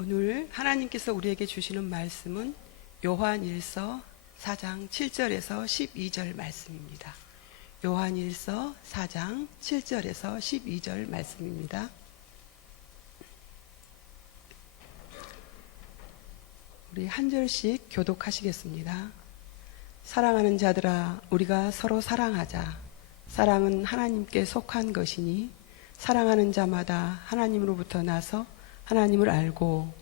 오늘 하나님께서 우리에게 주시는 말씀은 요한일서 4장 7절에서 12절 말씀입니다. 요한일서 4장 7절에서 12절 말씀입니다. 우리 한 절씩 교독하시겠습니다. 사랑하는 자들아, 우리가 서로 사랑하자. 사랑은 하나님께 속한 것이니 사랑하는 자마다 하나님으로부터 나서 하나님을 알고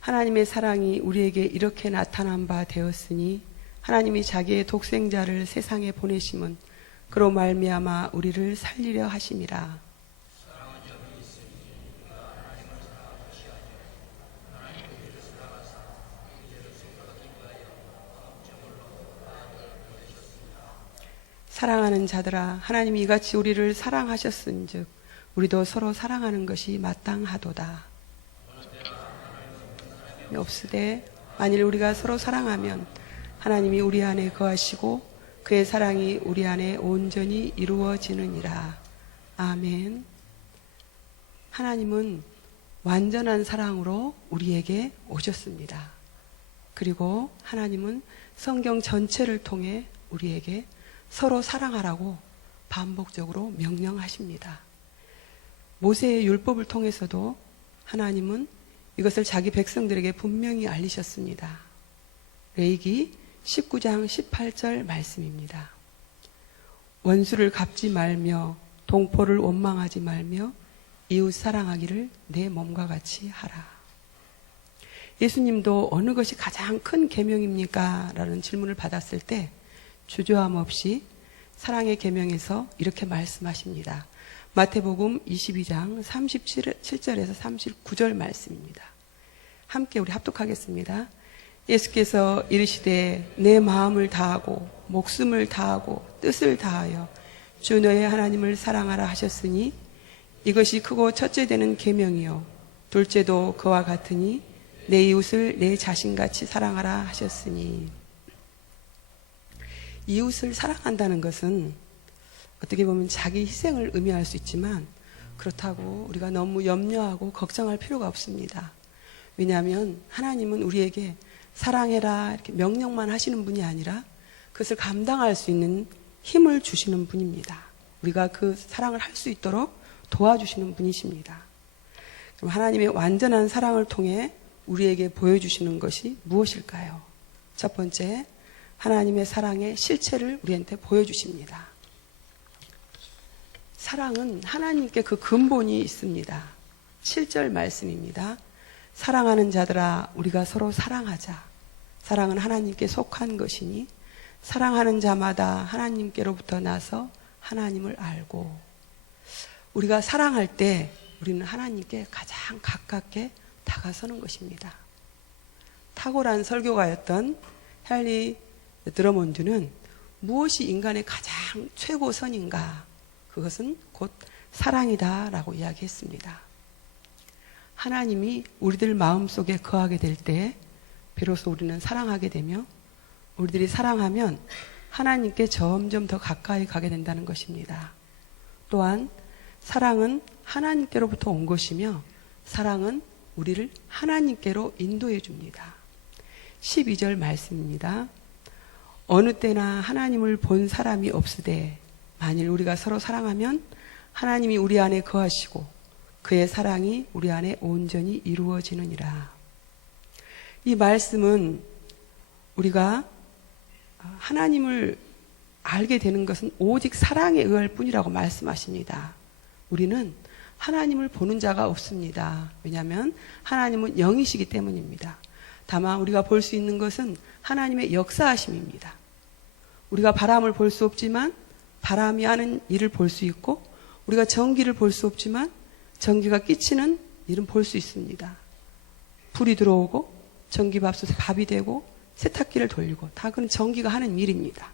하나님의 사랑이 우리에게 이렇게 나타난 바 되었으니 하나님이 자기의 독생자를 세상에 보내심은 그로 말미암아 우리를 살리려 하심이라. 사랑하는 자들아, 하나님이 이같이 우리를 사랑하셨은즉 우리도 서로 사랑하는 것이 마땅하도다. 없으되 만일 우리가 서로 사랑하면 하나님이 우리 안에 거하시고 그의 사랑이 우리 안에 온전히 이루어지느니라. 아멘. 하나님은 완전한 사랑으로 우리에게 오셨습니다. 그리고 하나님은 성경 전체를 통해 우리에게 서로 사랑하라고 반복적으로 명령하십니다. 모세의 율법을 통해서도 하나님은 이것을 자기 백성들에게 분명히 알리셨습니다. 레위기 19장 18절 말씀입니다. 원수를 갚지 말며 동포를 원망하지 말며 이웃 사랑하기를 내 몸과 같이 하라. 예수님도 어느 것이 가장 큰 계명입니까? 라는 질문을 받았을 때 주저함 없이 사랑의 계명에서 이렇게 말씀하십니다. 마태복음 22장 37절에서 39절 말씀입니다. 함께 우리 합독하겠습니다. 예수께서 이르시되 내 마음을 다하고 목숨을 다하고 뜻을 다하여 주 너의 하나님을 사랑하라 하셨으니 이것이 크고 첫째 되는 계명이요 둘째도 그와 같으니 내 이웃을 내 자신같이 사랑하라 하셨으니. 이웃을 사랑한다는 것은 어떻게 보면 자기 희생을 의미할 수 있지만 그렇다고 우리가 너무 염려하고 걱정할 필요가 없습니다. 왜냐하면 하나님은 우리에게 사랑해라 이렇게 명령만 하시는 분이 아니라 그것을 감당할 수 있는 힘을 주시는 분입니다. 우리가 그 사랑을 할 수 있도록 도와주시는 분이십니다. 그럼 하나님의 완전한 사랑을 통해 우리에게 보여주시는 것이 무엇일까요? 첫 번째, 하나님의 사랑의 실체를 우리한테 보여주십니다. 사랑은 하나님께 그 근본이 있습니다. 7절 말씀입니다. 사랑하는 자들아, 우리가 서로 사랑하자. 사랑은 하나님께 속한 것이니 사랑하는 자마다 하나님께로부터 나서 하나님을 알고. 우리가 사랑할 때 우리는 하나님께 가장 가깝게 다가서는 것입니다. 탁월한 설교가였던 헨리 드러몬드는 무엇이 인간의 가장 최고선인가? 그것은 곧 사랑이다 라고 이야기했습니다. 하나님이 우리들 마음속에 거하게 될 때 비로소 우리는 사랑하게 되며 우리들이 사랑하면 하나님께 점점 더 가까이 가게 된다는 것입니다. 또한 사랑은 하나님께로부터 온 것이며 사랑은 우리를 하나님께로 인도해 줍니다. 12절 말씀입니다. 어느 때나 하나님을 본 사람이 없으되 만일 우리가 서로 사랑하면 하나님이 우리 안에 거하시고 그의 사랑이 우리 안에 온전히 이루어지느니라. 이 말씀은 우리가 하나님을 알게 되는 것은 오직 사랑에 의할 뿐이라고 말씀하십니다. 우리는 하나님을 보는 자가 없습니다. 왜냐하면 하나님은 영이시기 때문입니다. 다만 우리가 볼 수 있는 것은 하나님의 역사하심입니다. 우리가 바람을 볼 수 없지만 바람이 하는 일을 볼 수 있고 우리가 전기를 볼 수 없지만 전기가 끼치는 일은 볼 수 있습니다. 불이 들어오고 전기밥솥에 밥이 되고 세탁기를 돌리고 다 그건 전기가 하는 일입니다.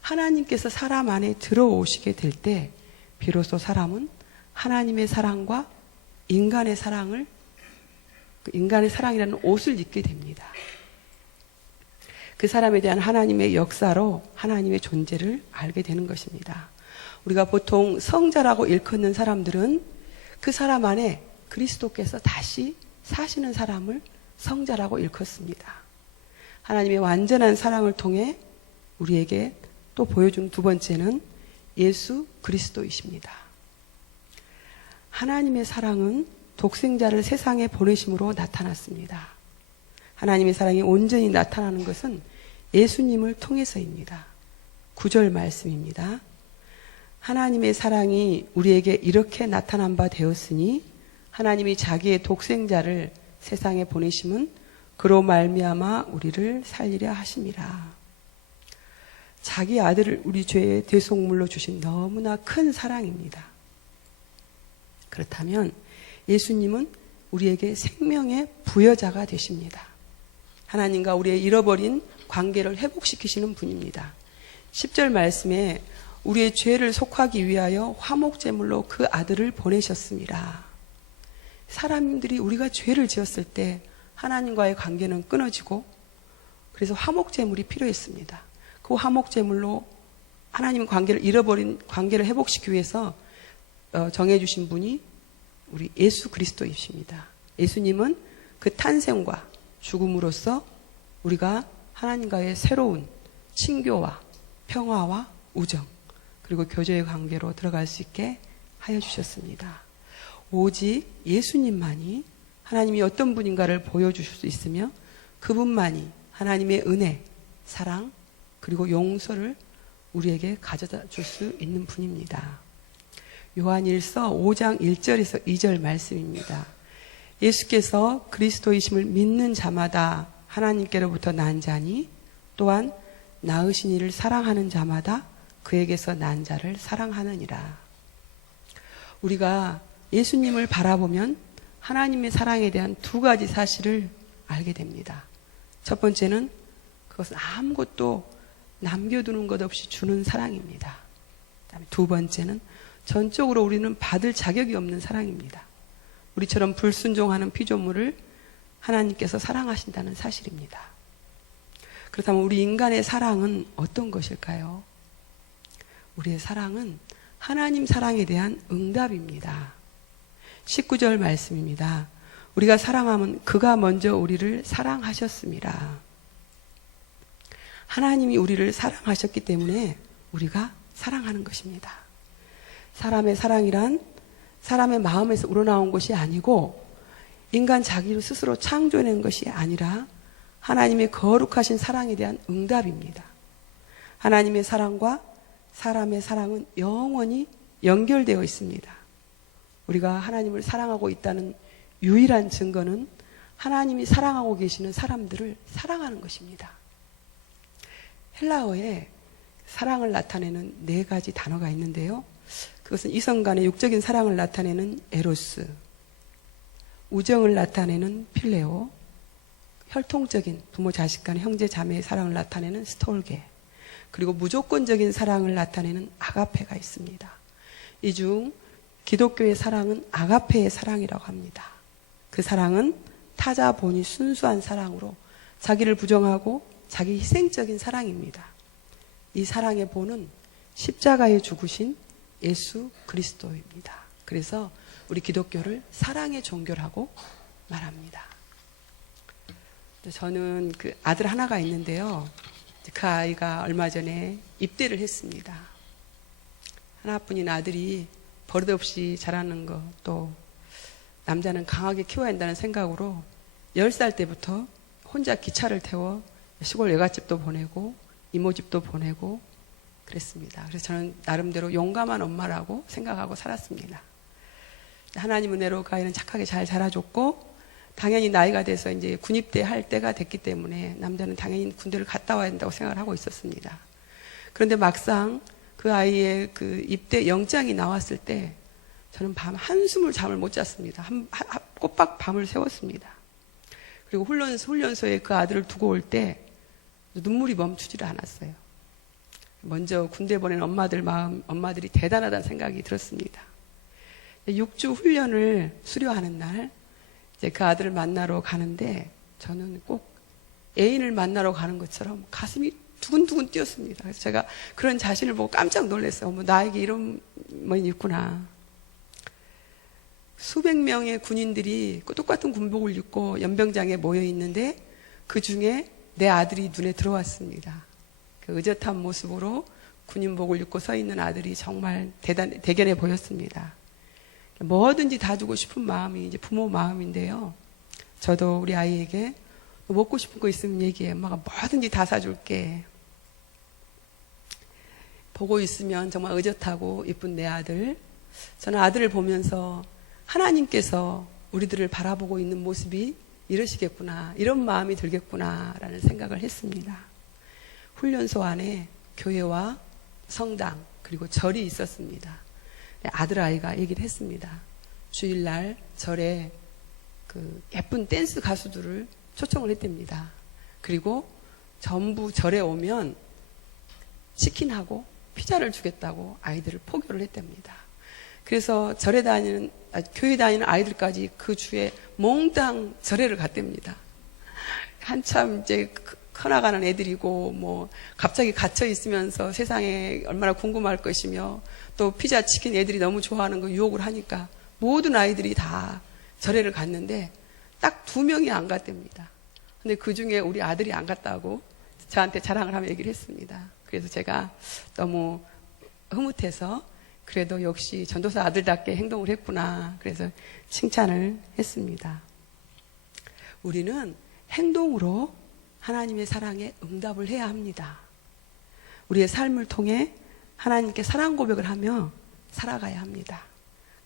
하나님께서 사람 안에 들어오시게 될 때 비로소 사람은 하나님의 사랑과 인간의 사랑을 인간의 사랑이라는 옷을 입게 됩니다. 그 사람에 대한 하나님의 역사로 하나님의 존재를 알게 되는 것입니다. 우리가 보통 성자라고 일컫는 사람들은 그 사람 안에 그리스도께서 다시 사시는 사람을 성자라고 일컫습니다. 하나님의 완전한 사랑을 통해 우리에게 또 보여준 두 번째는 예수 그리스도이십니다. 하나님의 사랑은 독생자를 세상에 보내심으로 나타났습니다. 하나님의 사랑이 온전히 나타나는 것은 예수님을 통해서입니다. 9절 말씀입니다. 하나님의 사랑이 우리에게 이렇게 나타난 바 되었으니 하나님이 자기의 독생자를 세상에 보내심은 그로 말미암아 우리를 살리려 하심이라. 자기 아들을 우리 죄의 대속물로 주신 너무나 큰 사랑입니다. 그렇다면 예수님은 우리에게 생명의 부여자가 되십니다. 하나님과 우리의 잃어버린 관계를 회복시키시는 분입니다. 10절 말씀에 우리의 죄를 속하기 위하여 화목제물로 그 아들을 보내셨습니다. 사람들이 우리가 죄를 지었을 때 하나님과의 관계는 끊어지고 그래서 화목제물이 필요했습니다. 그 화목제물로 하나님 관계를 잃어버린 관계를 회복시키기 위해서 정해주신 분이 우리 예수 그리스도이십니다. 예수님은 그 탄생과 죽음으로써 우리가 하나님과의 새로운 친교와 평화와 우정 그리고 교제의 관계로 들어갈 수 있게 하여 주셨습니다. 오직 예수님만이 하나님이 어떤 분인가를 보여주실 수 있으며 그분만이 하나님의 은혜, 사랑 그리고 용서를 우리에게 가져다 줄 수 있는 분입니다. 요한일서 5장 1절에서 2절 말씀입니다. 예수께서 그리스도이심을 믿는 자마다 하나님께로부터 난 자니 또한 낳으신 이를 사랑하는 자마다 그에게서 난 자를 사랑하느니라. 우리가 예수님을 바라보면 하나님의 사랑에 대한 두 가지 사실을 알게 됩니다. 첫 번째는 그것은 아무것도 남겨두는 것 없이 주는 사랑입니다. 그다음에 두 번째는 전적으로 우리는 받을 자격이 없는 사랑입니다. 우리처럼 불순종하는 피조물을 하나님께서 사랑하신다는 사실입니다. 그렇다면 우리 인간의 사랑은 어떤 것일까요? 우리의 사랑은 하나님 사랑에 대한 응답입니다. 19절 말씀입니다. 우리가 사랑하면 그가 먼저 우리를 사랑하셨습니다. 하나님이 우리를 사랑하셨기 때문에 우리가 사랑하는 것입니다. 사람의 사랑이란 사람의 마음에서 우러나온 것이 아니고 인간 자기를 스스로 창조해낸 것이 아니라 하나님의 거룩하신 사랑에 대한 응답입니다. 하나님의 사랑과 사람의 사랑은 영원히 연결되어 있습니다. 우리가 하나님을 사랑하고 있다는 유일한 증거는 하나님이 사랑하고 계시는 사람들을 사랑하는 것입니다. 헬라어에 사랑을 나타내는 4가지 단어가 있는데요. 그것은 이성 간의 육적인 사랑을 나타내는 에로스, 우정을 나타내는 필레오, 혈통적인 부모 자식 간의 형제 자매의 사랑을 나타내는 스톨게, 그리고 무조건적인 사랑을 나타내는 아가페가 있습니다. 이 중 기독교의 사랑은 아가페의 사랑이라고 합니다. 그 사랑은 타자 본이 순수한 사랑으로 자기를 부정하고 자기 희생적인 사랑입니다. 이 사랑의 본은 십자가에 죽으신 예수 그리스도입니다. 그래서 우리 기독교를 사랑의 종교라고 말합니다. 저는 그 아들 하나가 있는데요. 그 아이가 얼마 전에 입대를 했습니다. 하나뿐인 아들이 버릇없이 자라는 거, 또 남자는 강하게 키워야 한다는 생각으로 10살 때부터 혼자 기차를 태워 시골 외갓집도 보내고 이모집도 보내고 그랬습니다. 그래서 저는 나름대로 용감한 엄마라고 생각하고 살았습니다. 하나님 은혜로 그 아이는 착하게 잘 자라줬고, 당연히 나이가 돼서 이제 군입대 할 때가 됐기 때문에 남자는 당연히 군대를 갔다 와야 된다고 생각을 하고 있었습니다. 그런데 막상 그 아이의 그 입대 영장이 나왔을 때 저는 밤 한숨을 잠을 못 잤습니다. 꼬박 밤을 새웠습니다. 그리고 훈련소에 그 아들을 두고 올 때 눈물이 멈추지를 않았어요. 먼저 군대 보낸 엄마들이 대단하다는 생각이 들었습니다. 6주 훈련을 수료하는 날, 이제 그 아들을 만나러 가는데 저는 꼭 애인을 만나러 가는 것처럼 가슴이 두근두근 뛰었습니다. 그래서 제가 그런 자신을 보고 깜짝 놀랐어요. 나에게 이런 면이 있구나. 수백 명의 군인들이 똑같은 군복을 입고 연병장에 모여 있는데 그 중에 내 아들이 눈에 들어왔습니다. 그 의젓한 모습으로 군인복을 입고 서 있는 아들이 정말 대견해 보였습니다. 뭐든지 다 주고 싶은 마음이 이제 부모 마음인데요. 저도 우리 아이에게 먹고 싶은 거 있으면 얘기해. 엄마가 뭐든지 다 사줄게. 보고 있으면 정말 의젓하고 이쁜 내 아들. 저는 아들을 보면서 하나님께서 우리들을 바라보고 있는 모습이 이러시겠구나, 이런 마음이 들겠구나라는 생각을 했습니다. 훈련소 안에 교회와 성당 그리고 절이 있었습니다. 아들 아이가 얘기를 했습니다. 주일날 절에 그 예쁜 댄스 가수들을 초청을 했답니다. 그리고 전부 절에 오면 치킨하고 피자를 주겠다고 아이들을 포교를 했답니다. 그래서 교회 다니는 아이들까지 그 주에 몽땅 절에를 갔답니다. 한참 이제 커나가는 애들이고 갑자기 갇혀 있으면서 세상에 얼마나 궁금할 것이며 또 피자 치킨 애들이 너무 좋아하는 거 유혹을 하니까 모든 아이들이 다 절에를 갔는데 딱 2명이 안 갔답니다. 근데 그 중에 우리 아들이 안 갔다고 저한테 자랑을 하며 얘기를 했습니다. 그래서 제가 너무 흐뭇해서 그래도 역시 전도사 아들답게 행동을 했구나. 그래서 칭찬을 했습니다. 우리는 행동으로 하나님의 사랑에 응답을 해야 합니다. 우리의 삶을 통해 하나님께 사랑 고백을 하며 살아가야 합니다.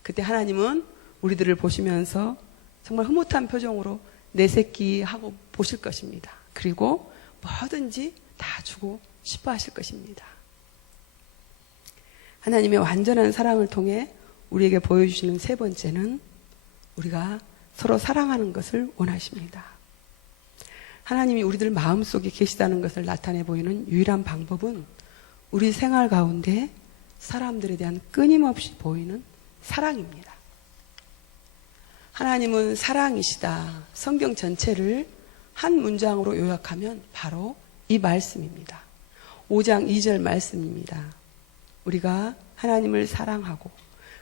그때 하나님은 우리들을 보시면서 정말 흐뭇한 표정으로 내 새끼 하고 보실 것입니다. 그리고 뭐든지 다 주고 싶어 하실 것입니다. 하나님의 완전한 사랑을 통해 우리에게 보여주시는 3번째는 우리가 서로 사랑하는 것을 원하십니다. 하나님이 우리들 마음속에 계시다는 것을 나타내 보이는 유일한 방법은 우리 생활 가운데 사람들에 대한 끊임없이 보이는 사랑입니다. 하나님은 사랑이시다. 성경 전체를 한 문장으로 요약하면 바로 이 말씀입니다. 5장 2절 말씀입니다. 우리가 하나님을 사랑하고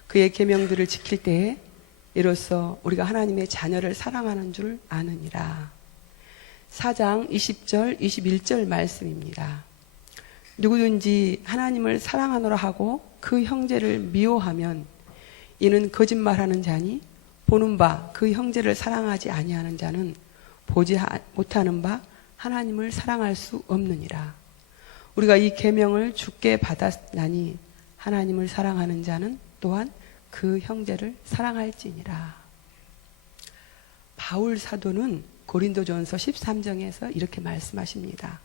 그의 계명들을 지킬 때에 이로써 우리가 하나님의 자녀를 사랑하는 줄 아느니라. 4장 20절 21절 말씀입니다. 누구든지 하나님을 사랑하노라 하고 그 형제를 미워하면 이는 거짓말하는 자니 보는 바 그 형제를 사랑하지 아니하는 자는 보지 못하는 바 하나님을 사랑할 수 없느니라. 우리가 이 계명을 주께 받았나니 하나님을 사랑하는 자는 또한 그 형제를 사랑할지니라. 바울 사도는 고린도전서 13장에서 이렇게 말씀하십니다.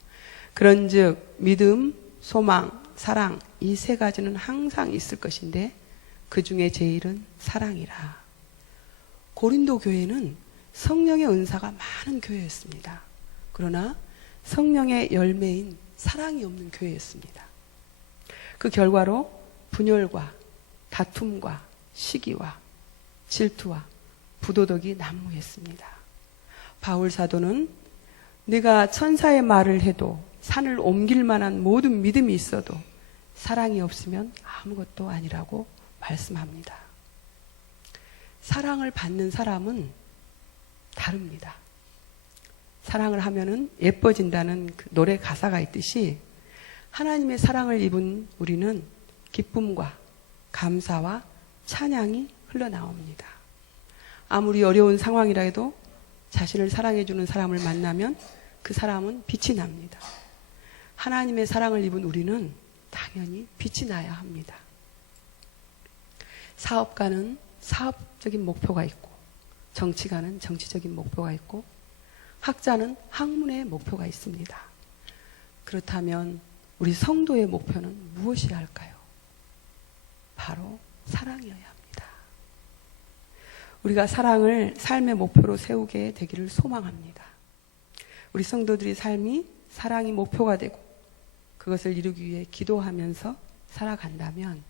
그런즉 믿음, 소망, 사랑 이 3가지는 항상 있을 것인데 그 중에 제일은 사랑이라. 고린도 교회는 성령의 은사가 많은 교회였습니다. 그러나 성령의 열매인 사랑이 없는 교회였습니다. 그 결과로 분열과 다툼과 시기와 질투와 부도덕이 난무했습니다. 바울 사도는 네가 천사의 말을 해도 산을 옮길 만한 모든 믿음이 있어도 사랑이 없으면 아무것도 아니라고 말씀합니다. 사랑을 받는 사람은 다릅니다. 사랑을 하면은 예뻐진다는 그 노래 가사가 있듯이 하나님의 사랑을 입은 우리는 기쁨과 감사와 찬양이 흘러나옵니다. 아무리 어려운 상황이라 해도 자신을 사랑해주는 사람을 만나면 그 사람은 빛이 납니다. 하나님의 사랑을 입은 우리는 당연히 빛이 나야 합니다. 사업가는 사업적인 목표가 있고, 정치가는 정치적인 목표가 있고, 학자는 학문의 목표가 있습니다. 그렇다면 우리 성도의 목표는 무엇이어야 할까요? 바로 사랑이어야 합니다. 우리가 사랑을 삶의 목표로 세우게 되기를 소망합니다. 우리 성도들의 삶이 사랑이 목표가 되고 그것을 이루기 위해 기도하면서 살아간다면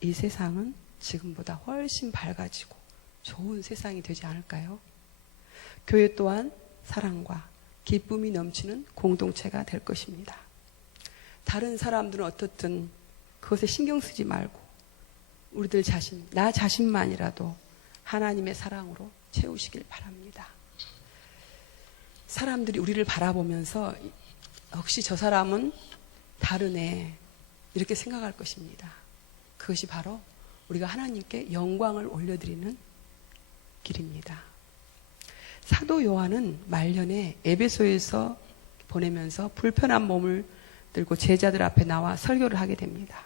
이 세상은 지금보다 훨씬 밝아지고 좋은 세상이 되지 않을까요? 교회 또한 사랑과 기쁨이 넘치는 공동체가 될 것입니다. 다른 사람들은 어떻든 그것에 신경 쓰지 말고 우리들 자신, 나 자신만이라도 하나님의 사랑으로 채우시길 바랍니다. 사람들이 우리를 바라보면서 역시 저 사람은 다르네 이렇게 생각할 것입니다. 그것이 바로 우리가 하나님께 영광을 올려드리는 길입니다. 사도 요한은 말년에 에베소에서 보내면서 불편한 몸을 들고 제자들 앞에 나와 설교를 하게 됩니다.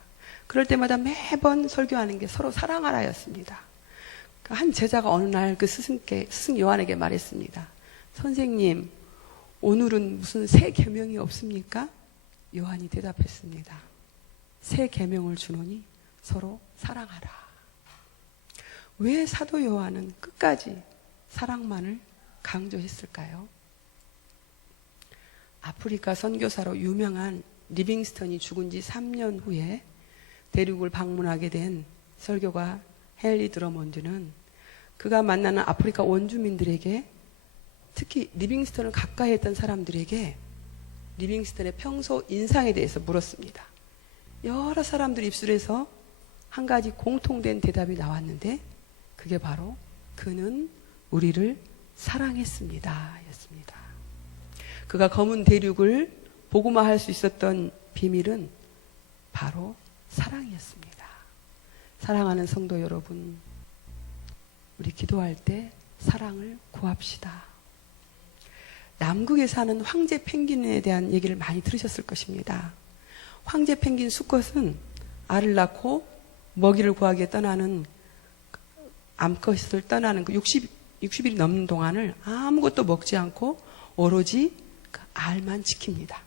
그럴 때마다 매번 설교하는 게 서로 사랑하라였습니다. 한 제자가 어느 날 그 스승 요한에게 말했습니다. 선생님, 오늘은 무슨 새 계명이 없습니까? 요한이 대답했습니다. 새 계명을 주노니 서로 사랑하라. 왜 사도 요한은 끝까지 사랑만을 강조했을까요? 아프리카 선교사로 유명한 리빙스턴이 죽은 지 3년 후에 대륙을 방문하게 된 설교가 헨리 드러먼드는 그가 만나는 아프리카 원주민들에게, 특히 리빙스턴을 가까이 했던 사람들에게 리빙스턴의 평소 인상에 대해서 물었습니다. 여러 사람들 입술에서 한 가지 공통된 대답이 나왔는데 그게 바로 그는 우리를 사랑했습니다 였습니다. 그가 검은 대륙을 복음화할 수 있었던 비밀은 바로 사랑이었습니다. 사랑하는 성도 여러분, 우리 기도할 때 사랑을 구합시다. 남극에 사는 황제 펭귄에 대한 얘기를 많이 들으셨을 것입니다. 황제 펭귄 수컷은 알을 낳고 먹이를 구하기에 떠나는 암컷을 떠나는 그 60일이 넘는 동안을 아무것도 먹지 않고 오로지 그 알만 지킵니다.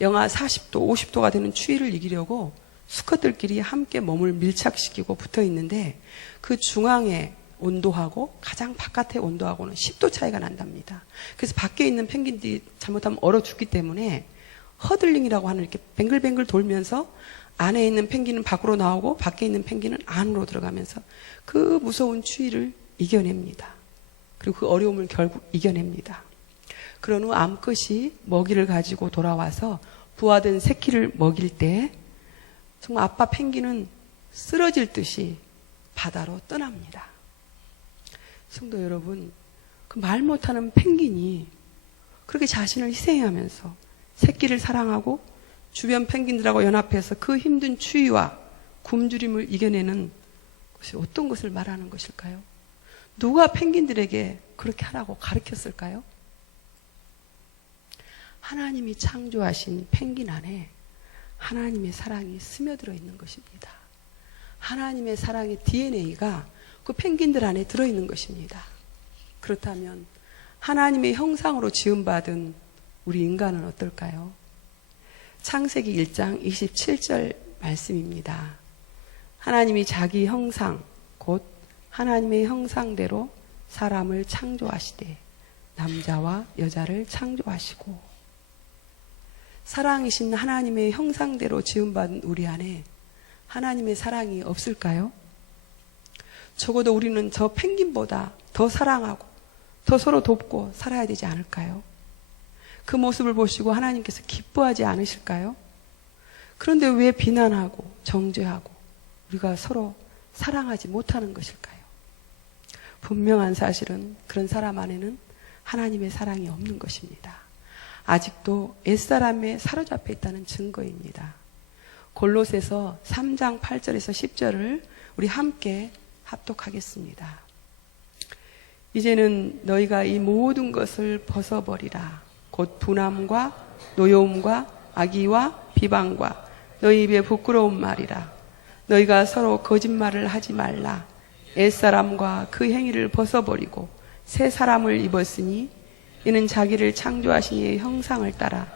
영하 40도, 50도가 되는 추위를 이기려고 수컷들끼리 함께 몸을 밀착시키고 붙어 있는데 그 중앙의 온도하고 가장 바깥의 온도하고는 10도 차이가 난답니다. 그래서 밖에 있는 펭귄들이 잘못하면 얼어 죽기 때문에 허들링이라고 하는 이렇게 뱅글뱅글 돌면서 안에 있는 펭귄은 밖으로 나오고 밖에 있는 펭귄은 안으로 들어가면서 그 무서운 추위를 이겨냅니다. 그리고 그 어려움을 결국 이겨냅니다. 그런 후 암컷이 먹이를 가지고 돌아와서 부화된 새끼를 먹일 때 정말 아빠 펭귄은 쓰러질 듯이 바다로 떠납니다. 성도 여러분, 그 말 못하는 펭귄이 그렇게 자신을 희생하면서 새끼를 사랑하고 주변 펭귄들하고 연합해서 그 힘든 추위와 굶주림을 이겨내는 것이 어떤 것을 말하는 것일까요? 누가 펭귄들에게 그렇게 하라고 가르쳤을까요? 하나님이 창조하신 펭귄 안에 하나님의 사랑이 스며들어 있는 것입니다. 하나님의 사랑의 DNA가 그 펭귄들 안에 들어있는 것입니다. 그렇다면 하나님의 형상으로 지음받은 우리 인간은 어떨까요? 창세기 1장 27절 말씀입니다. 하나님이 자기 형상, 곧 하나님의 형상대로 사람을 창조하시되 남자와 여자를 창조하시고, 사랑이신 하나님의 형상대로 지음받은 우리 안에 하나님의 사랑이 없을까요? 적어도 우리는 저 펭귄보다 더 사랑하고 더 서로 돕고 살아야 되지 않을까요? 그 모습을 보시고 하나님께서 기뻐하지 않으실까요? 그런데 왜 비난하고 정죄하고 우리가 서로 사랑하지 못하는 것일까요? 분명한 사실은 그런 사람 안에는 하나님의 사랑이 없는 것입니다. 아직도 옛사람에 사로잡혀 있다는 증거입니다. 골로새서 3장 8절에서 10절을 우리 함께 합독하겠습니다. 이제는 너희가 이 모든 것을 벗어버리라. 곧 분함과 노여움과 악의와 비방과 너희 입에 부끄러운 말이라. 너희가 서로 거짓말을 하지 말라. 옛사람과 그 행위를 벗어버리고 새 사람을 입었으니 이는 자기를 창조하신 이의 형상을 따라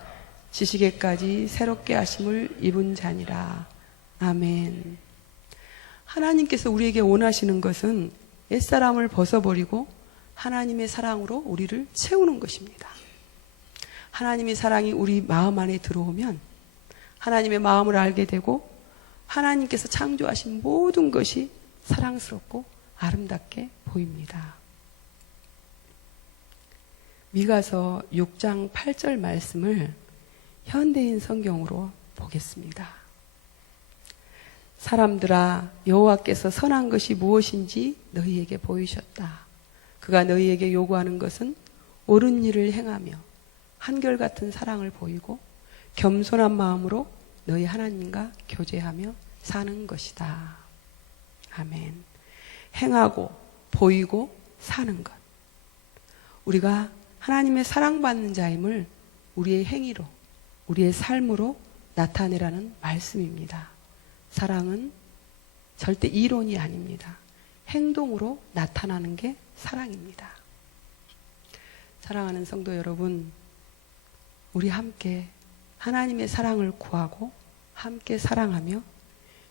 지식에까지 새롭게 하심을 입은 자니라. 아멘. 하나님께서 우리에게 원하시는 것은 옛사람을 벗어버리고 하나님의 사랑으로 우리를 채우는 것입니다. 하나님의 사랑이 우리 마음 안에 들어오면 하나님의 마음을 알게 되고 하나님께서 창조하신 모든 것이 사랑스럽고 아름답게 보입니다. 미가서 6장 8절 말씀을 현대인 성경으로 보겠습니다. 사람들아, 여호와께서 선한 것이 무엇인지 너희에게 보이셨다. 그가 너희에게 요구하는 것은 옳은 일을 행하며 한결같은 사랑을 보이고 겸손한 마음으로 너희 하나님과 교제하며 사는 것이다. 아멘. 행하고 보이고 사는 것. 우리가 하나님의 사랑받는 자임을 우리의 행위로, 우리의 삶으로 나타내라는 말씀입니다. 사랑은 절대 이론이 아닙니다. 행동으로 나타나는 게 사랑입니다. 사랑하는 성도 여러분, 우리 함께 하나님의 사랑을 구하고 함께 사랑하며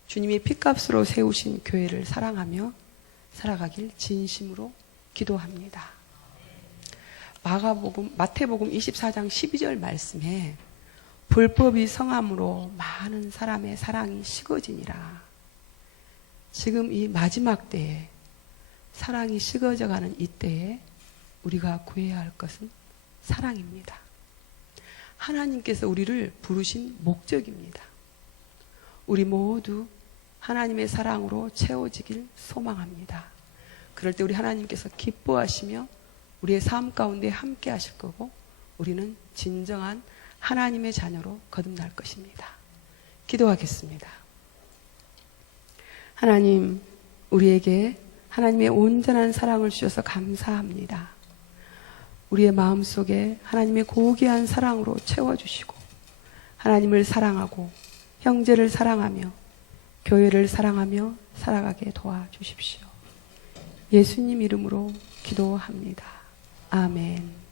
주님이 핏값으로 세우신 교회를 사랑하며 살아가길 진심으로 기도합니다. 마태복음 24장 12절 말씀에 불법이 성함으로 많은 사람의 사랑이 식어지니라. 지금 이 마지막 때에 사랑이 식어져가는 이때에 우리가 구해야 할 것은 사랑입니다. 하나님께서 우리를 부르신 목적입니다. 우리 모두 하나님의 사랑으로 채워지길 소망합니다. 그럴 때 우리 하나님께서 기뻐하시며 우리의 삶 가운데 함께 하실 거고 우리는 진정한 하나님의 자녀로 거듭날 것입니다. 기도하겠습니다. 하나님, 우리에게 하나님의 온전한 사랑을 주셔서 감사합니다. 우리의 마음속에 하나님의 고귀한 사랑으로 채워주시고 하나님을 사랑하고 형제를 사랑하며 교회를 사랑하며 살아가게 도와주십시오. 예수님 이름으로 기도합니다. 아멘.